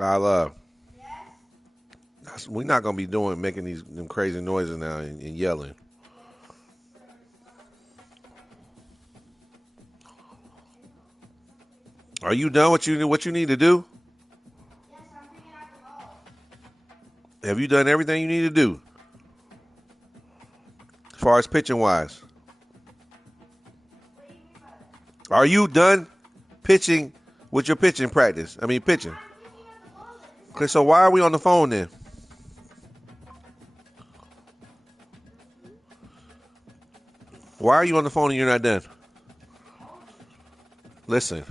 I'll we're not gonna be making them crazy noises now and yelling. Are you done what you need to do? Have you done everything you need to do as far as pitching wise? Are you done pitching with your pitching practice? I mean pitching. Okay, so why are we on the phone then? Why are you on the phone and you're not done? Listen.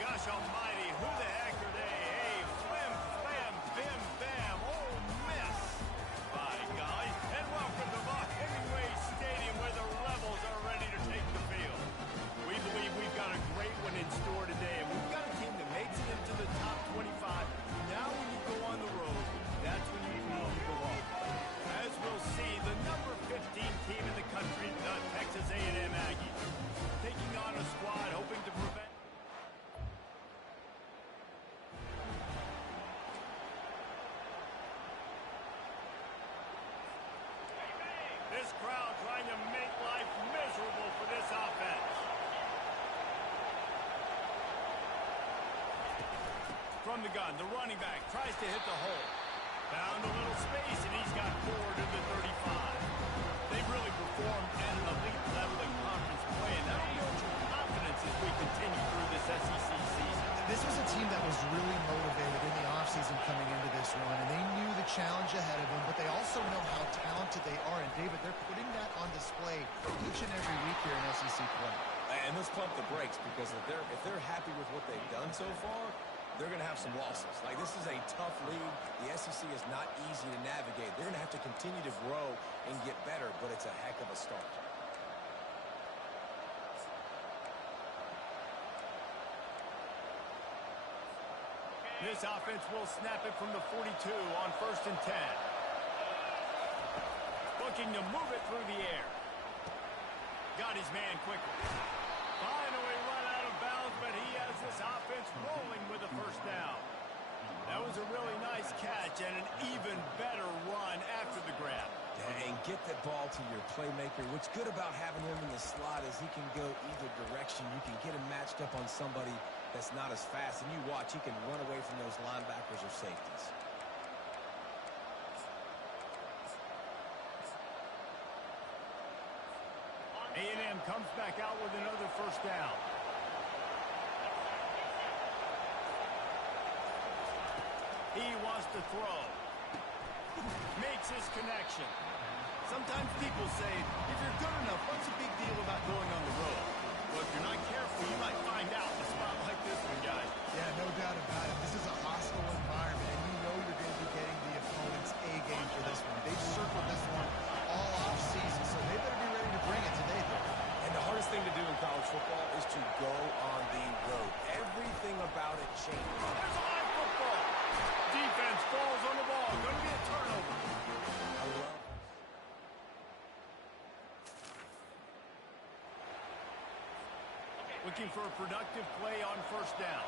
Gosh almighty, who the heck are they? Hey, flim, flam, bim, bam, Ole Miss. By golly. And welcome to Buck Hemingway Stadium where the Rebels are ready to take the field. We believe we've got a great one in store today, and we've got a team that makes it into the top 25. Now when you go on the road, that's when you really go off. As we'll see, the number 15 team in the country, the Texas A&M Aggies, taking on a squad hoping to prevent this crowd trying to make life miserable for this offense. From the gun, the running back tries to hit the hole. Found a little space, and he's got forward to the 35. They've really performed at an elite level in conference play, and that'll build your confidence as we continue through this SEC season. This was a team that was really motivated in the offseason coming into this run, and they knew the challenge ahead of them, but they also know how talented they are. And, David, they're putting that on display each and every week here in SEC play. And let's pump the brakes, because if they're happy with what they've done so far, they're going to have some losses. Like, this is a tough league. The SEC is not easy to navigate. They're going to have to continue to grow and get better, but it's a heck of a start. This offense will snap it from the 42 on 1st and 10. Looking to move it through the air. Got his man quickly. Finally run out of bounds, but he has this offense rolling with a first down. That was a really nice catch and an even better run after the grab. And get that ball to your playmaker. What's good about having him in the slot is he can go either direction. You can get him matched up on somebody that's not as fast, and you watch, he can run away from those linebackers or safeties. A&M comes back out with another first down. He wants to throw. Makes his connection. Sometimes people say, if you're good enough, what's the big deal about going on the road? Well, if you're not careful, you might find out in a spot like this one, guys. Yeah, no doubt about it. This is a hostile environment, and you know you're going to be getting the opponent's A game for this one. They've circled this one all off-season, so they better be ready to bring it today, though. And the hardest thing to do in college football is to go on the road. Everything about it changes. There's a live football. Defense falls on the ball. Going to be a turnover. Looking for a productive play on first down.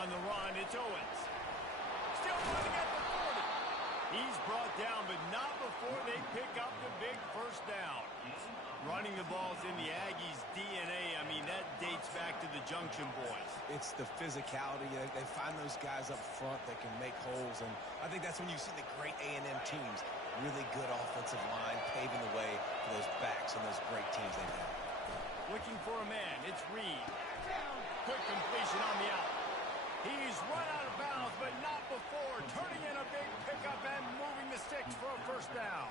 On the run, it's Owens. Still running at the 40. He's brought down, but not before they pick up the big first down. Running the ball's in the Aggies' DNA. I mean, that dates back to to the Junction boys? It's the physicality. They find those guys up front that can make holes, and I think that's when you see the great A&M teams. Really good offensive line paving the way for those backs and those great teams they've had. Looking for a man. It's Reed. Quick completion on the out. He's run out of bounds, but not before. Turning in a big pickup and moving the sticks for a first down.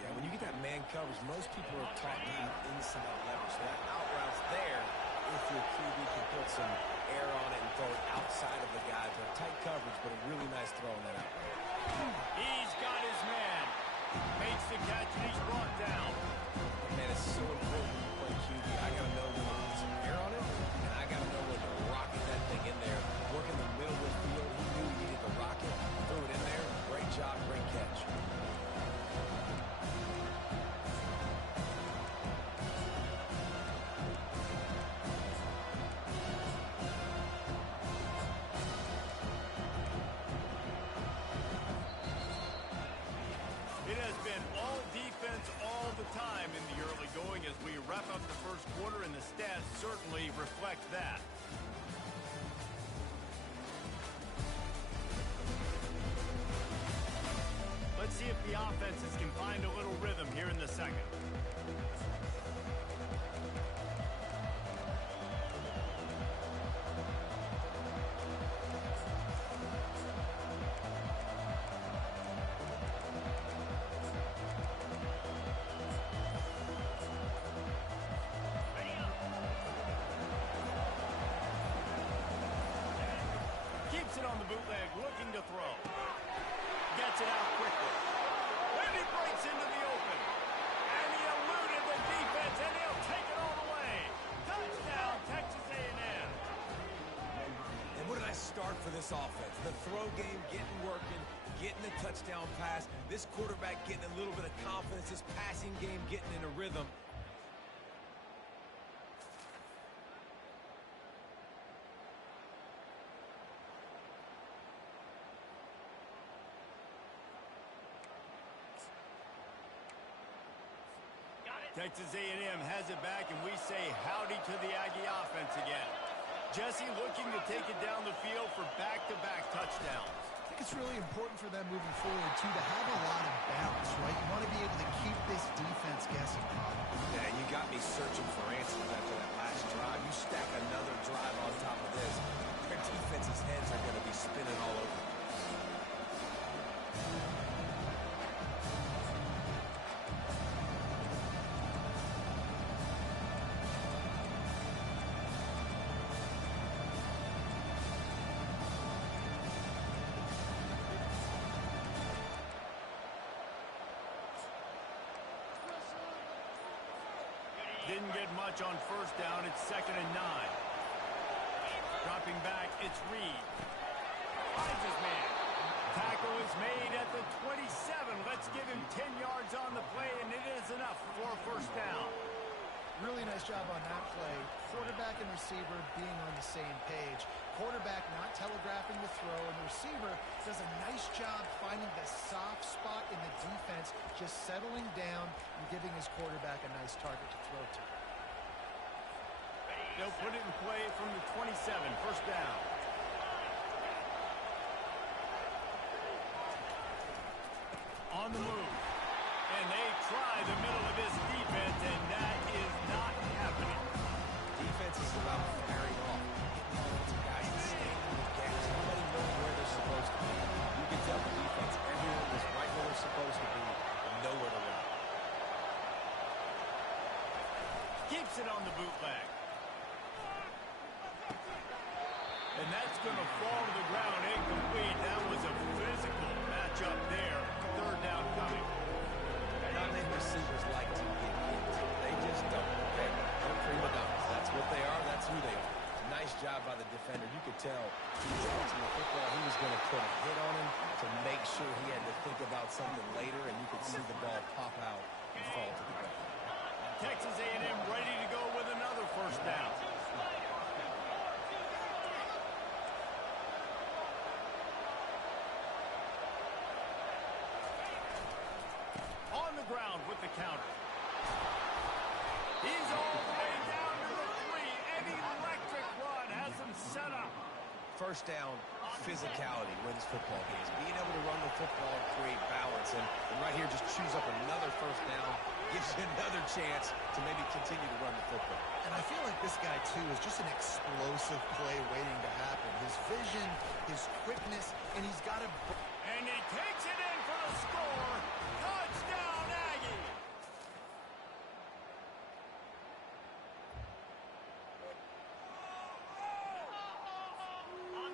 Yeah, when you get that man coverage, most people are taught to have inside leverage. So that out route's there if your QB can put some air on it and throw it outside of the guy. But tight coverage, but a really nice throw in that out route. He's got his man. Makes the catch, and he's brought down. Man, it's so important when you play QB. I got to know when to put some air on it, and I got to know when to rocket that thing in there. Work in the middle of the field. He knew he needed the rocket. Threw it in there. Great job, great catch. It has been all defense all the time in the early going as we wrap up the first quarter, and the stats certainly reflect that. Let's see if the offenses can find a little rhythm here in the second. Keeps it on the bootleg, looking to throw. Gets it out quickly. And he breaks into the open. And he eluded the defense, and he'll take it all the way. Touchdown, Texas A&M. And what a nice start for this offense. The throw game getting working, getting the touchdown pass. This quarterback getting a little bit of confidence. This passing game getting in a rhythm. Texas A&M has it back, and we say howdy to the Aggie offense again. Jesse looking to take it down the field for back-to-back touchdowns. I think it's really important for them moving forward, too, to have a lot of balance, right? You want to be able to keep this defense guessing, Bob. Yeah, you got me searching for answers after that last drive. You stack another drive on top of this, their defense's heads are going to be spinning all over. Didn't get much on first down. It's 2nd and 9. Dropping back, it's Reed. Finds his man. Tackle is made at the 27. Let's give him 10 yards on the play, and it is enough for a first down. Really nice job on that play. Quarterback and receiver being on the same page. Quarterback not telegraphing the throw, and the receiver does a nice job finding the soft spot in the defense, just settling down and giving his quarterback a nice target to throw to. They'll put it in play from the 27, first down. On the move. And they try the middle of this defense, and that is not happening. Defense is about firing off. Offensive guys staying in the gaps. Nobody knows where they're supposed to be. You can tell the defense, everyone is right where they're supposed to be and nowhere to run. Keeps it on the bootleg. And that's going to fall to the ground incomplete. That was a physical matchup there. Third down coming. Not-name receivers like to get hit. They just don't. They're prima donnas. That's what they are. That's who they are. Nice job by the defender. You could tell he was catching the football. He was going to put a hit on him to make sure he had to think about something later, and you could see the ball pop out and fall to the ground. Texas A&M ready to go with another first down. On the ground with the counter. He's all the way down to the 3, and he first down physicality wins football games. Being able to run the football and create balance. And right here, just choose up another first down, gives you another chance to maybe continue to run the football. And I feel like this guy, too, is just an explosive play waiting to happen. His vision, his quickness, and he's got a... And he takes it in for the score. Touchdown, Aggie.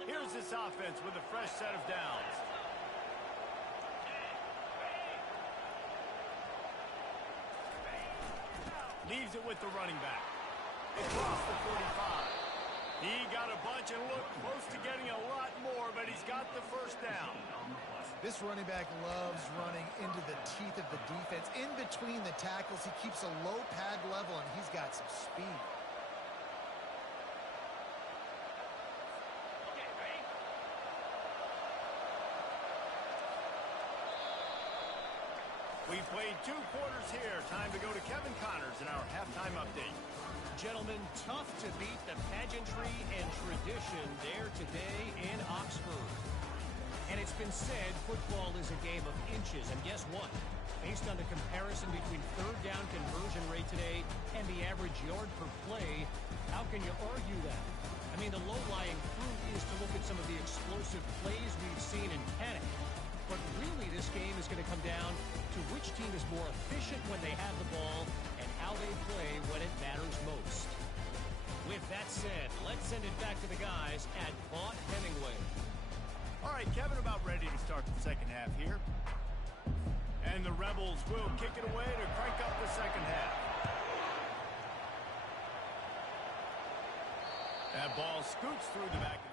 Here's this offense with a fresh set of downs. Leaves it with the running back. Across the 45. He got a bunch and looked close to getting a lot more, but he's got the first down. This running back loves running into the teeth of the defense. In between the tackles, he keeps a low pad level, and he's got some speed. We played 2 quarters here. Time to go to Kevin Connors in our halftime update. Gentlemen, tough to beat the pageantry and tradition there today in Oxford. And it's been said football is a game of inches. And guess what? Based on the comparison between third down conversion rate today and the average yard per play, how can you argue that? I mean, the low-lying fruit is to look at some of the explosive plays we've seen in panic. But really, this game is going to come down to which team is more efficient when they have the ball and how they play when it matters most. With that said, let's send it back to the guys at Vaught Hemingway. All right, Kevin, about ready to start the second half here. And the Rebels will kick it away to crank up the second half. That ball scoots through the back of the...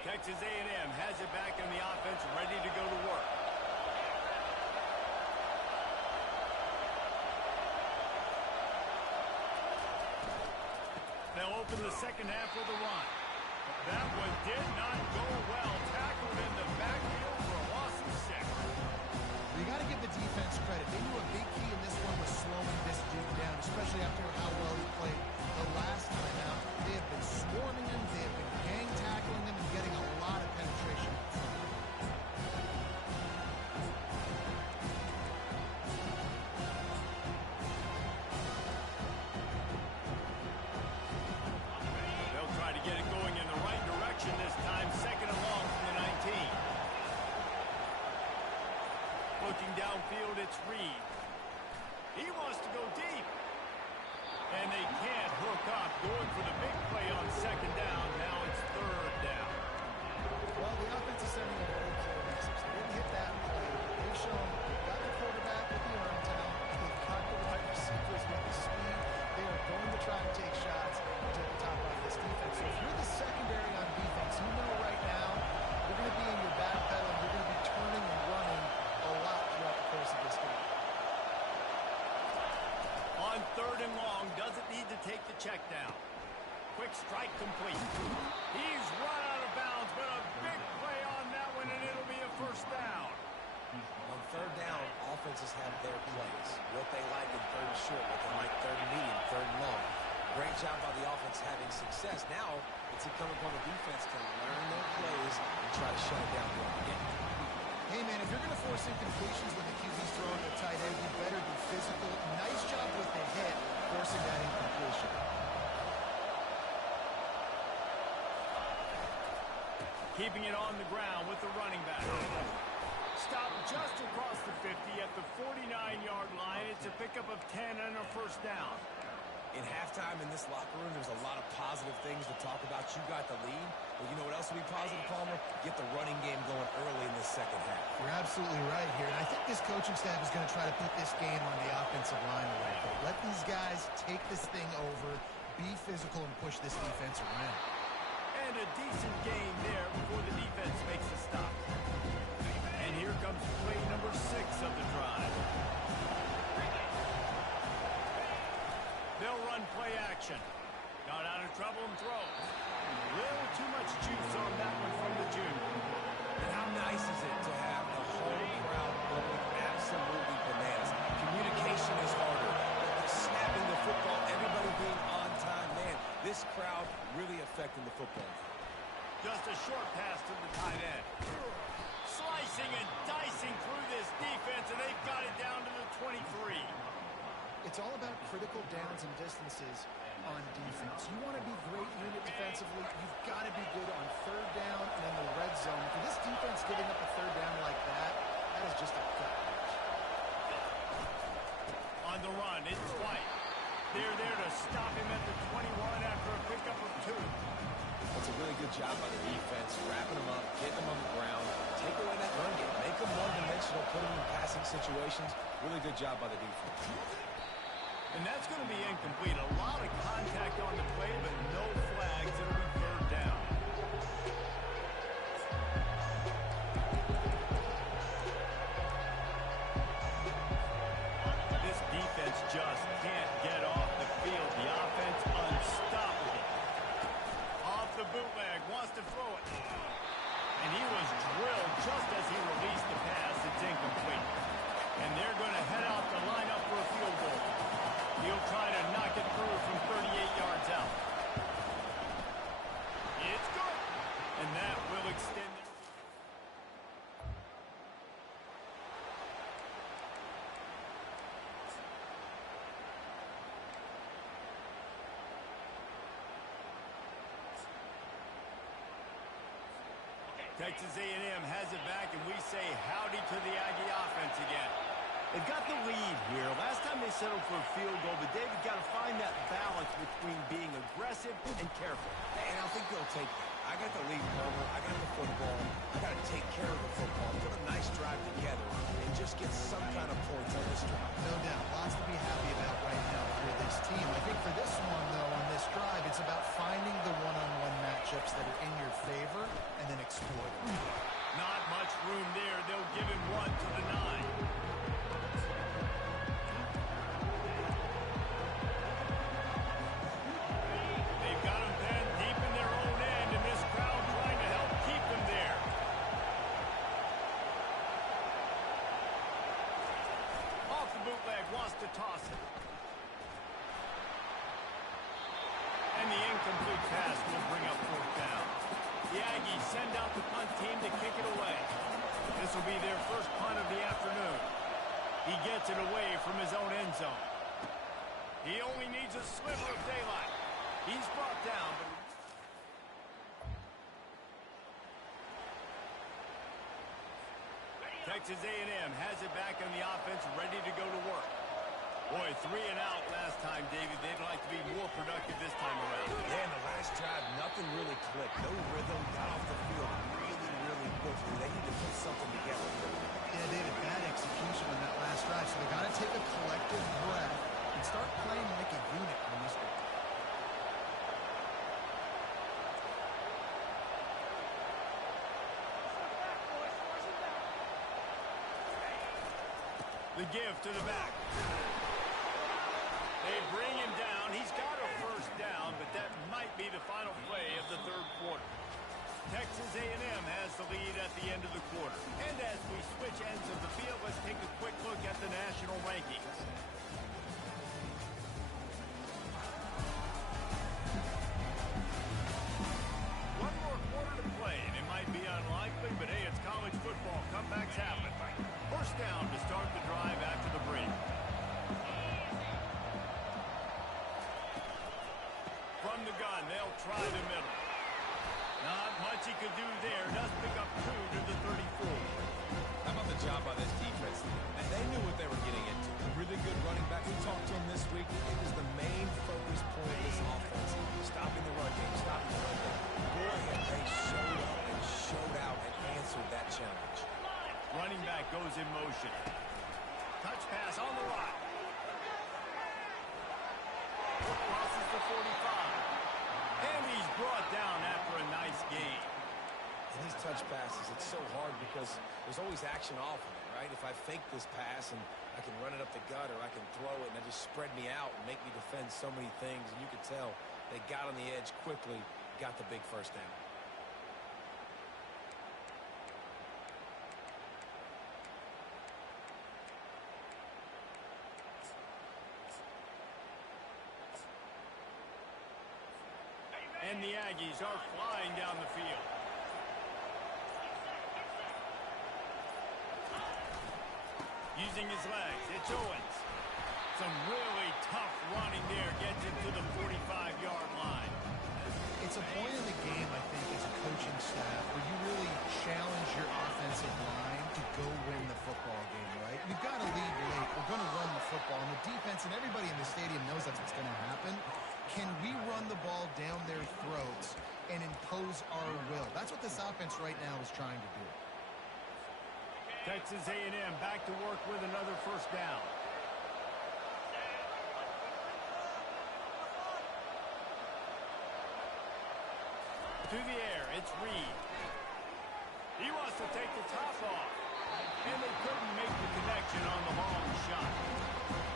Texas A&M has it back in the offense, ready to go to work. They'll open the second half with a run. That one did not go well. Tackled in the backfield for a loss of 6. You got to give the defense credit. They knew a big key in this one was slowing this dude down, especially after how well he played the last time out. They have been swarming him. They have been gang tackling him and getting a lot of penetration. They'll try to get it going in the right direction this time. Second and long from the 19. Looking downfield, it's Reed. He wants to go deep. And they can't hook up. Going for the big play on second down. Now it's third down. Well, the offense is sending a very clear message. They didn't hit that play. They've shown they've got the quarterback with the arm talent. They've got the wide receivers with the speed. They are going to try to take shots to the top of this defense. So if you're the secondary on defense, you know right now you're going to be in your back pedal and you're going to be turning and running a lot throughout the course of this game. On third and long, doesn't need to take the check down. Quick strike complete. He's run out of bounds, but a big play on that one, and it'll be a first down. On third down, offenses have their plays. What they like in third and short, what they like third and medium, third and long. Great job by the offense having success. Now, it's incumbent upon the defense to learn their plays and try to shut it down during the game. Hey, man, if you're going to force incompletions when the QB's throwing the tight end, you better be physical. Nice job with the hit, forcing that incompletion. Keeping it on the ground with the running back. Stopped just across the 50 at the 49-yard line. It's a pickup of 10 and a first down. In halftime in this locker room, there's a lot of positive things to talk about. You got the lead. Well, you know what else will be positive, Palmer? Get the running game going early in this second half. You're absolutely right here. And I think this coaching staff is going to try to put this game on the offensive line a little bit. Let these guys take this thing over, be physical, and push this defense around. And a decent gain there before the defense makes a stop. And here comes play number 6 of the drive. They'll run play action. Got out of trouble and throws. Little too much juice on that one from the junior. And how nice is it to have the whole crowd going absolutely bananas? Communication is harder. Snapping the football. Just a short pass to the tight end. Slicing and dicing through this defense, and they've got it down to the 23. It's all about critical downs and distances on defense. You want to be great unit defensively, you've got to be good on third down and in the red zone. For this defense giving up a third down like that, that is just a gut punch. On the run, it's White. They're there to stop him at the 21 after a pickup of 2. That's a really good job by the defense, wrapping them up, getting them on the ground, take away that run game, make them one-dimensional, put them in passing situations. Really good job by the defense. And that's going to be incomplete. A lot of contact on the play, but no flags. It'll be third down. This defense just can't get off the field. The offense unstoppable. Off the bootleg, wants to throw it. And he was drilled just as he released the pass. It's incomplete. And they're going to head out the lineup for a field goal. He'll try to knock it through from 38 yards out. It's good. And that will extend it. Texas A&M has it back, and we say howdy to the Aggie offense again. They've got the lead here. Last time they settled for a field goal, but David got to find that balance between being aggressive and careful. And I think they'll take that. I got the lead, Palmer. I got the football. I got to take care of the football, put a nice drive together, and just get some kind of points on this drive. No doubt. Lots to be happy about right now for this team. I think for this one, though, on this drive, it's about finding the one-on-one matchups that are in your favor and then exploiting. Not much room there. They'll give him 1 to the 9. Wants to toss it. And the incomplete pass will bring up fourth down. The Aggies send out the punt team to kick it away. This will be their first punt of the afternoon. He gets it away from his own end zone. He only needs a sliver of daylight. He's brought down, but Texas A&M has it back on the offense, ready to go to work. Boy, 3 and out last time, David. They'd like to be more productive this time around. Yeah, in the last drive, nothing really clicked. No rhythm, got off the field really quickly. They need to put something together. Yeah, David, bad execution on that last drive, so they got to take a collective breath and start playing like a unit on this one. The give to the back. They bring him down. He's got a first down, but that might be the final play of the third quarter. Texas A&M has the lead at the end of the quarter. And as we switch ends of the field, let's take a quick look at the national rankings. One more quarter to play, and it might be unlikely, but hey, it's college football. Comebacks happen. First down to start the drive after the break. From the gun, they'll try the middle. Not much he could do there. Does pick up 2 to the 34. How about the job by this defense? And they knew what they were getting into. A really good running back. We talked to him this week. It was the main focus point of this offense. Stopping the run game, stopping the run game. Boy, and they showed up and showed out and answered that challenge. Running back goes in motion. Touch pass on the right. Crosses the 45. And he's brought down after a nice gain. And these touch passes, it's so hard because there's always action off of it, right? If I fake this pass and I can run it up the gut or I can throw it and it just spread me out and make me defend so many things, and you could tell they got on the edge quickly, got the big first down. And the Aggies are flying down the field. Using his legs, it's Owens. Some really tough running there gets him to the 45-yard line. It's a point in the game, I think, as a coaching staff, where you really challenge your offensive line to go win the football game, right? We've got to lead late. We're going to run the football. And the defense and everybody in the stadium knows that's what's going to happen. Can we run the ball down their throats and impose our will? That's what this offense right now is trying to do. Texas A&M back to work with another first down. To the air, it's Reed. He wants to take the top off. And they couldn't make the connection on the long shot.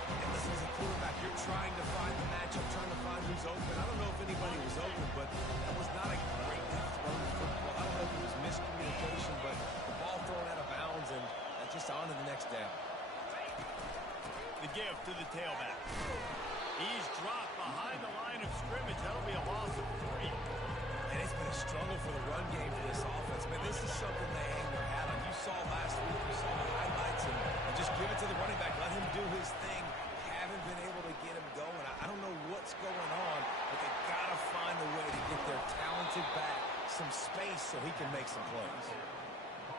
And listen, as a quarterback, you're trying to find the matchup, trying to find who's open. I don't know if anybody was open, but that was not a great throw to football. I don't know if it was miscommunication, but the ball thrown out of bounds and just on to the next down. The give to the tailback. He's dropped behind the line of scrimmage. That'll be a loss of 3. And it's been a struggle for the run game for this offense. Man, this is something they hang their hat on. You saw last week, you saw the highlights, and just give it to the running back. Let him do his thing. Haven't been able to get him going. I don't know what's going on, but they got to find a way to get their talented back some space so he can make some plays.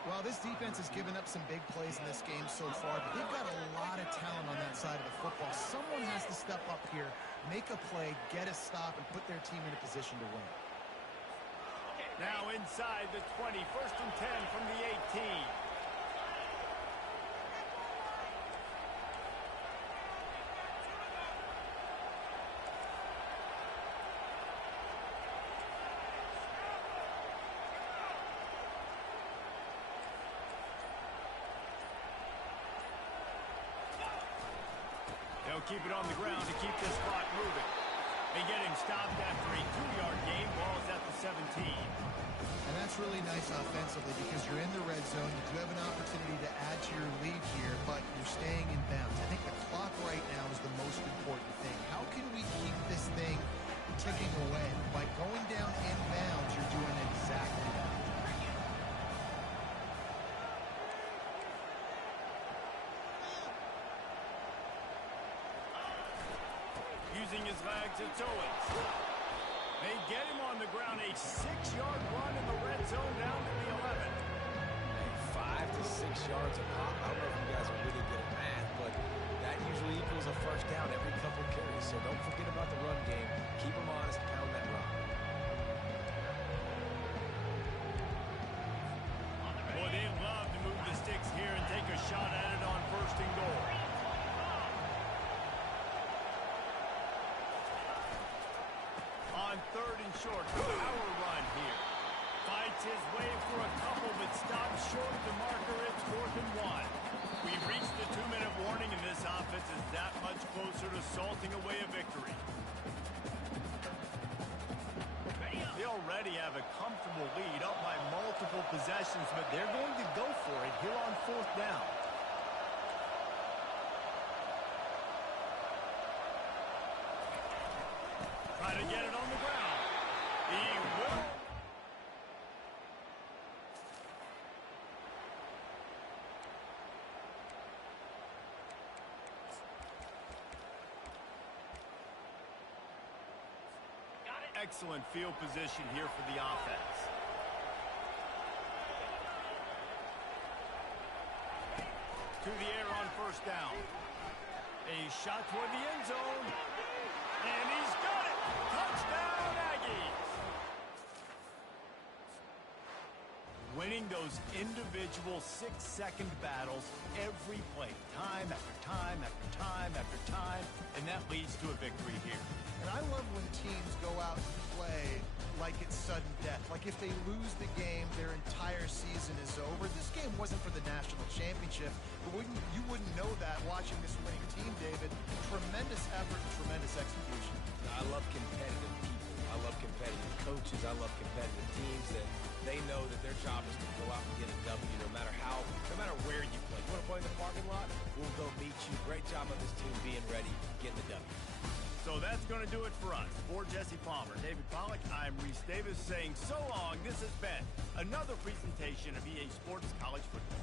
Well, this defense has given up some big plays in this game so far, but they've got a lot of talent on that side of the football. Someone has to step up here, make a play, get a stop, and put their team in a position to win. Now inside the 20, 1st and 10 from the 18. They'll keep it on the ground to keep this clock moving. They get him stopped after a 2-yard gain. Ball's at the 17. And that's really nice offensively because you're in the red zone. You do have an opportunity to add to your lead here, but you're staying in bounds. I think the clock right now is the most important thing. How can we keep this thing ticking away? By going down in bounds, you're doing exactly that. Using his legs, it's Owens. They get him on the ground, a 6-yard run in the red zone down to the 11. 5 to 6 yards a pop. I don't know if you guys are really good at math, but that usually equals a first down every couple of carries. So don't forget about the run game. Keep them honest, pound that rock. Boy, they love to move the sticks here and take a shot at it on 1st and goal. On 3rd and short, power run here. Fights his way for a couple, but stops short of the marker. It's 4th and 1. We've reached the 2-minute warning, and this offense is that much closer to salting away a victory. They already have a comfortable lead, up by multiple possessions, but they're going to go for it here on 4th down. Try to get it on the ground. He will. Excellent field position here for the offense. To the air on 1st down. A shot toward the end zone. And he's got it! Touchdown, Aggies! Winning those individual 6-second battles every play, time after time after time after time, and that leads to a victory here. And I love when teams go out and play like it's sudden death. Like if they lose the game, their entire season is over. This game wasn't for the national championship, but you wouldn't know that watching this winning team, David. Tremendous effort and tremendous execution. I love competitive people. I love competitive coaches. I love competitive teams that they know that their job is to go out and get a W no matter where you play. You want to play in the parking lot? We'll go meet you. Great job on this team being ready, getting the W. So that's going to do it for us. For Jesse Palmer, David Pollack, I'm Reese Davis saying so long. This has been another presentation of EA Sports College Football.